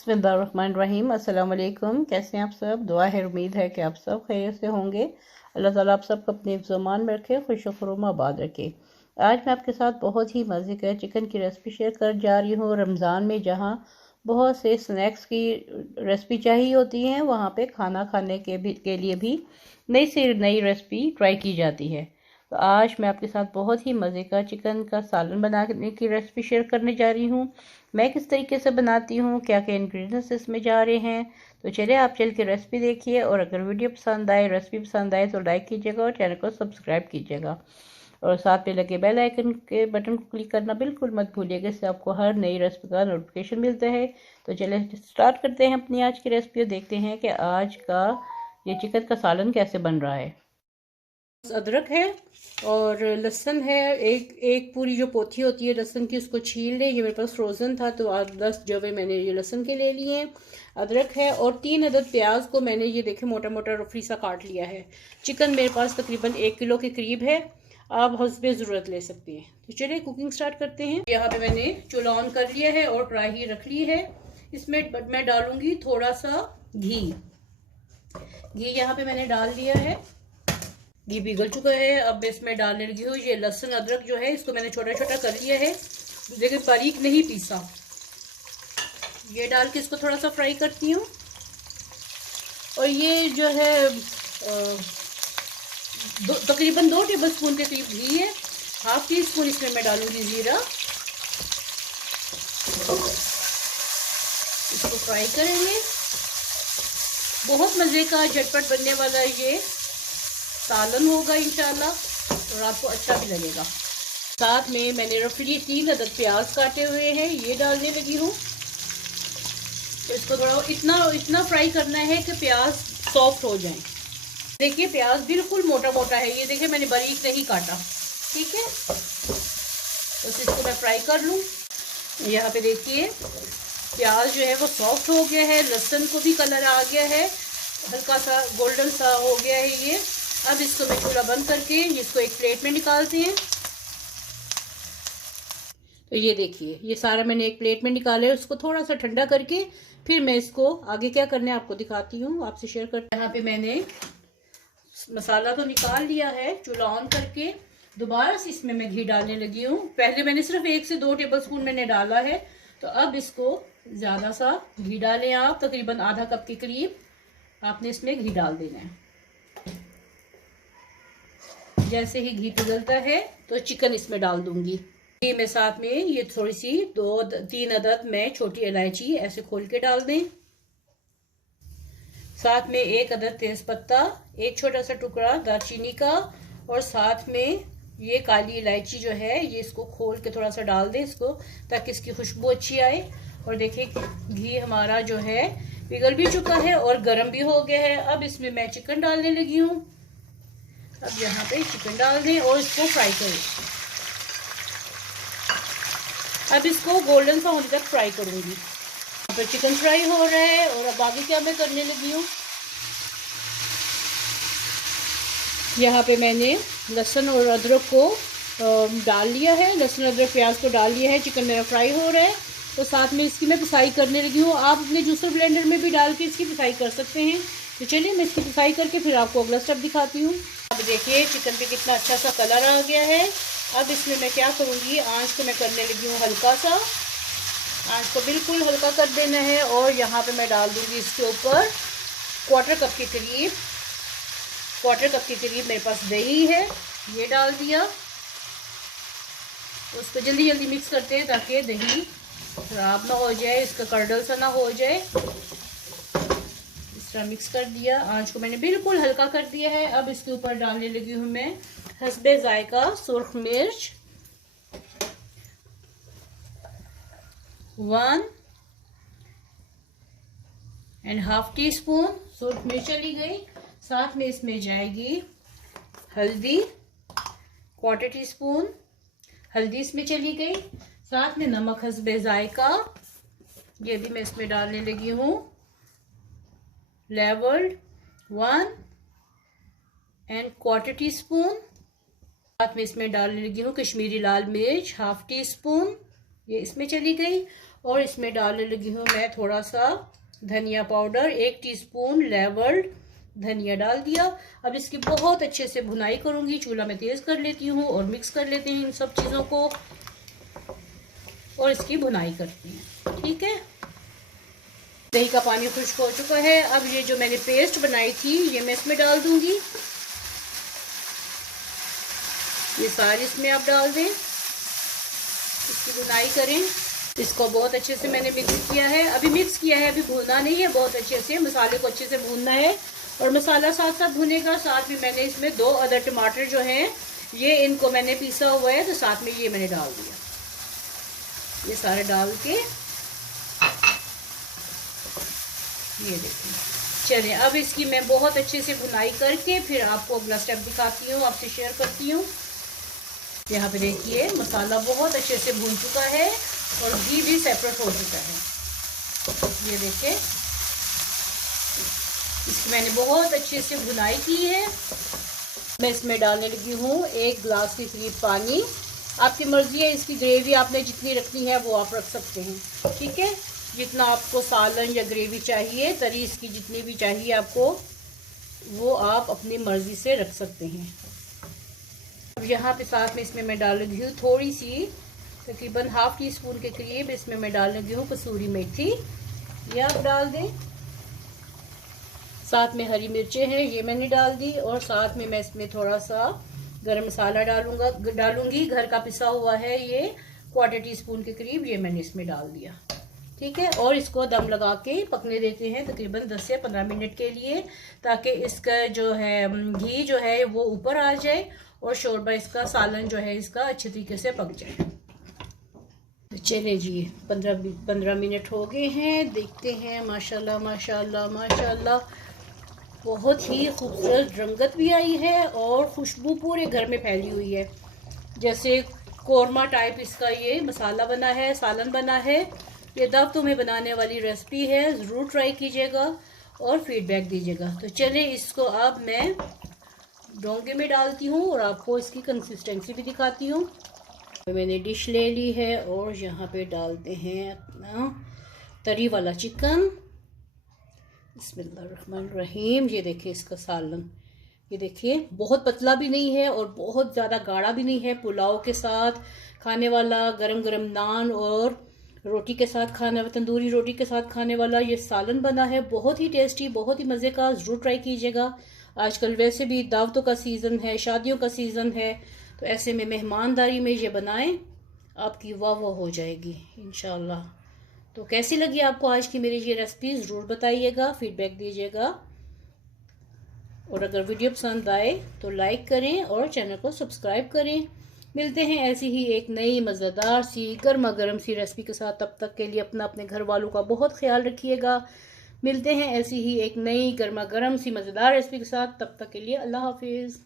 बिस्मिल्लाहिर्रहमानिर्रहीम। अस्सलाम वालेकुम। कैसे हैं आप सब? दुआ है, उम्मीद है कि आप सब खैरियत से होंगे। अल्लाह ताला आप सबको अपने हिफ्ज़-ओ-मान में रखे, खुश खुर्म आबाद रखे। आज मैं आपके साथ बहुत ही मज़े का चिकन की रेसिपी शेयर कर जा रही हूँ। रमज़ान में जहाँ बहुत से स्नैक्स की रेसिपी चाहिए होती हैं, वहाँ पे खाना खाने के लिए भी नई से नई रेसिपी ट्राई की जाती है। तो आज मैं आपके साथ बहुत ही मज़े का चिकन का सालन बनाने की रेसिपी शेयर करने जा रही हूँ। मैं किस तरीके से बनाती हूँ, क्या क्या इंग्रेडिएंट्स इसमें जा रहे हैं, तो चलिए आप चल के रेसिपी देखिए। और अगर वीडियो पसंद आए, रेसिपी पसंद आए तो लाइक कीजिएगा और चैनल को सब्सक्राइब कीजिएगा। और साथ में लगे बेल आइकन के बटन को क्लिक करना बिल्कुल मत भूलिएगा, इससे आपको हर नई रेसिपी का नोटिफिकेशन मिलता है। तो चलिए स्टार्ट करते हैं अपनी आज की रेसिपी और देखते हैं कि आज का ये चिकन का सालन कैसे बन रहा है। अदरक है और लहसुन है, एक एक पूरी जो पोथी होती है लहसुन की, उसको छील ले। ये मेरे पास फ्रोज़न था तो 10 जवे मैंने ये लहसुन के ले लिए हैं। अदरक है और 3 अदद प्याज को मैंने ये देखे मोटा मोटा रफली सा काट लिया है। चिकन मेरे पास तकरीबन 1 किलो के करीब है, आप हस्बे ज़रूरत ले सकते हैं। तो चलिए कुकिंग स्टार्ट करते हैं। यहाँ पे मैंने चूल्हा ऑन कर लिया है और कढ़ाई रख ली है। इसमें मैं डालूंगी थोड़ा सा घी। यहाँ पे मैंने डाल दिया है, घी पिघल चुका है। अब इसमें डालने लगी हूँ ये लहसुन अदरक जो है, इसको मैंने छोटा छोटा कर लिया है, लेकिन बारीक नहीं पीसा। ये डाल के इसको थोड़ा सा फ्राई करती हूँ। और ये जो है तकरीबन 2 टेबलस्पून के करीब घी है। हाफ टी स्पून इसमें मैं डालूंगी जीरा। इसको फ्राई करेंगे। बहुत मज़े का झटपट बनने वाला ये सालन होगा इंशाल्लाह, और आपको अच्छा भी लगेगा। साथ में मैंने रफली 3 अदद प्याज काटे हुए हैं, ये डालने लगी हूँ। तो इसको थोड़ा इतना फ्राई करना है कि प्याज सॉफ्ट हो जाए। देखिए प्याज बिल्कुल मोटा मोटा है, ये देखिए मैंने बारीक नहीं काटा, ठीक है। तो इसको मैं फ्राई कर लूँ। यहाँ पे देखिए प्याज जो है वो सॉफ्ट हो गया है, लहसुन को भी कलर आ गया है, हल्का सा गोल्डन सा हो गया है ये। अब इसको मैं चूल्हा बंद करके इसको एक प्लेट में निकालते हैं। तो ये देखिए ये सारा मैंने एक प्लेट में निकाला है। उसको थोड़ा सा ठंडा करके फिर मैं इसको आगे क्या करना है आपको दिखाती हूँ, आपसे शेयर करते हैं। यहाँ पे मैंने मसाला तो निकाल लिया है, चूल्हा ऑन करके दोबारा से इसमें मैं घी डालने लगी हूँ। पहले मैंने सिर्फ 1 से 2 टेबलस्पून मैंने डाला है, तो अब इसको ज़्यादा सा घी डालें आप, तकरीबन आधा कप के करीब आपने इसमें घी डाल देना है। जैसे ही घी पिघलता है तो चिकन इसमें डाल दूंगी। घी में साथ में ये थोड़ी सी 2-3 अदद मैं छोटी इलायची ऐसे खोल के डाल दें। साथ में 1 अदद तेज पत्ता, एक छोटा सा टुकड़ा दालचीनी का, और साथ में ये काली इलायची जो है ये इसको खोल के थोड़ा सा डाल दें इसको, ताकि इसकी खुशबू अच्छी आए। और देखिए घी हमारा जो है पिघल भी चुका है और गर्म भी हो गया है। अब इसमें मैं चिकन डालने लगी हूँ। अब यहाँ पे चिकन डाल दें और इसको फ्राई करें। अब इसको गोल्डन सा होने तक फ्राई करूंगी। यहाँ पर चिकन फ्राई हो रहा है और अब आगे क्या मैं करने लगी हूँ, यहाँ पे मैंने लहसुन और अदरक को डाल लिया है। लहसुन अदरक प्याज को डाल लिया है। चिकन मेरा फ्राई हो रहा है, तो साथ में इसकी मैं पिसाई करने लगी हूँ। आप अपने जूसर ब्लेंडर में भी डाल के इसकी पिसाई कर सकते हैं। तो चलिए मैं इसकी पिसाई करके फिर आपको अगला स्टेप दिखाती हूँ। अब देखिए चिकन पे कितना अच्छा सा कलर आ गया है। अब इसमें मैं क्या करूँगी, आंच को मैं करने लगी हूँ हल्का सा, आंच को बिल्कुल हल्का कर देना है। और यहाँ पे मैं डाल दूँगी इसके ऊपर क्वार्टर कप के करीब मेरे पास दही है, ये डाल दिया। उसको जल्दी जल्दी मिक्स करते हैं ताकि दही खराब ना हो जाए, इसका कर्डल सा ना हो जाए। इस तरह मिक्स कर दिया। आंच को मैंने बिल्कुल हल्का कर दिया है। अब इसके ऊपर डालने लगी हूँ मैं हस्बे जायका सुर्ख मिर्च 1.5 टीस्पून सुर्ख मिर्च चली गई। साथ में इसमें जाएगी हल्दी, 1/4 टीस्पून हल्दी इसमें चली गई। साथ में नमक हस्बे जायका, ये भी मैं इसमें डालने लगी हूँ। Levelled 1.25 teaspoon. साथ में इसमें डालने लगी हूँ कश्मीरी लाल मिर्च 1/2 टीस्पून, ये इसमें चली गई। और इसमें डालने लगी हूँ मैं थोड़ा सा धनिया पाउडर, 1 टीस्पून लेवल्ड धनिया डाल दिया। अब इसकी बहुत अच्छे से भुनाई करूँगी, चूल्हा में तेज़ कर लेती हूँ और मिक्स कर लेते हैं इन सब चीज़ों को और इसकी भुनाई करती हैं। ठीक है, दही का पानी खुश्क हो चुका है। अब ये जो मैंने पेस्ट बनाई थी ये मैं इसमें डाल दूंगी। ये सारी इसमें आप डाल दें, इसकी भुनाई करें। इसको बहुत अच्छे से मैंने मिक्स किया है, अभी मिक्स किया है, अभी भूनना नहीं है, बहुत अच्छे से मसाले को अच्छे से भूनना है। और मसाला साथ साथ भुनेगा। साथ में मैंने इसमें 2 अदर टमाटर जो हैं ये इनको मैंने पीसा हुआ है, तो साथ में ये मैंने डाल दिया। ये सारे डाल के ये देखिए। चलिए अब इसकी मैं बहुत अच्छे से भुनाई करके फिर आपको अगला स्टेप दिखाती हूँ, आपसे शेयर करती हूँ। यहाँ पे देखिए मसाला बहुत अच्छे से भून चुका है और घी भी सेपरेट हो चुका है। ये देखिए इसकी मैंने बहुत अच्छे से भुनाई की है। मैं इसमें डालने लगी हूँ 1 गिलास के करीब पानी। आपकी मर्जी है, इसकी ग्रेवी आपने जितनी रखनी है वो आप रख सकते हैं। ठीक है, जितना आपको सालन या ग्रेवी चाहिए, तरी इसकी जितनी भी चाहिए आपको, वो आप अपनी मर्ज़ी से रख सकते हैं। अब यहाँ पे साथ में इसमें मैं डाल लगी हूँ थोड़ी सी, तकरीबन ½ टीस्पून के करीब इसमें मैं डाल लगी हूँ कसूरी मेथी। ये आप डाल दें। साथ में हरी मिर्चें हैं, ये मैंने डाल दी। और साथ में मैं इसमें थोड़ा सा गरम मसाला डालूंगी, घर का पिसा हुआ है, ये ½ टीस्पून के करीब ये मैंने इसमें डाल दिया। ठीक है, और इसको दम लगा के पकने देते हैं तकरीबन 10 से 15 मिनट के लिए, ताकि इसका जो है घी जो है वो ऊपर आ जाए और शोरबा इसका, सालन जो है इसका अच्छे तरीके से पक जाए। तो चले जी 15 मिनट हो गए हैं, देखते हैं। माशाल्लाह माशाल्लाह माशाल्लाह बहुत ही खूबसूरत रंगत भी आई है और खुशबू पूरे घर में फैली हुई है, जैसे कोरमा टाइप इसका ये मसाला बना है, सालन बना है। ये दावतों में बनाने वाली रेसिपी है, ज़रूर ट्राई कीजिएगा और फीडबैक दीजिएगा। तो चलिए इसको अब मैं डोंगे में डालती हूँ और आपको इसकी कंसिस्टेंसी भी दिखाती हूँ। तो मैंने डिश ले ली है और यहाँ पे डालते हैं अपना तरी वाला चिकन। बिस्मिल्लाहिर्रहमानिर्रहीम। ये देखिए इसका सालन, ये देखिए बहुत पतला भी नहीं है और बहुत ज़्यादा गाढ़ा भी नहीं है। पुलाव के साथ खाने वाला, गरम गरम नान और रोटी के साथ खाने, तंदूरी रोटी के साथ खाने वाला ये सालन बना है। बहुत ही टेस्टी, बहुत ही मज़े का, ज़रूर ट्राई कीजिएगा। आजकल वैसे भी दावतों का सीज़न है, शादियों का सीज़न है, तो ऐसे में मेहमानदारी में ये बनाएं, आपकी वाह वाह हो जाएगी इंशाल्लाह। तो कैसी लगी आपको आज की मेरी ये रेसिपी, ज़रूर बताइएगा, फीडबैक दीजिएगा। और अगर वीडियो पसंद आए तो लाइक करें और चैनल को सब्सक्राइब करें। मिलते हैं ऐसी ही एक नई मज़ेदार सी गर्मा गर्म सी रेसिपी के साथ। तब तक के लिए अपने घर वालों का बहुत ख्याल रखिएगा। मिलते हैं ऐसी ही एक नई गर्मा गर्म सी मज़ेदार रेसिपी के साथ। तब तक के लिए अल्लाह हाफिज़।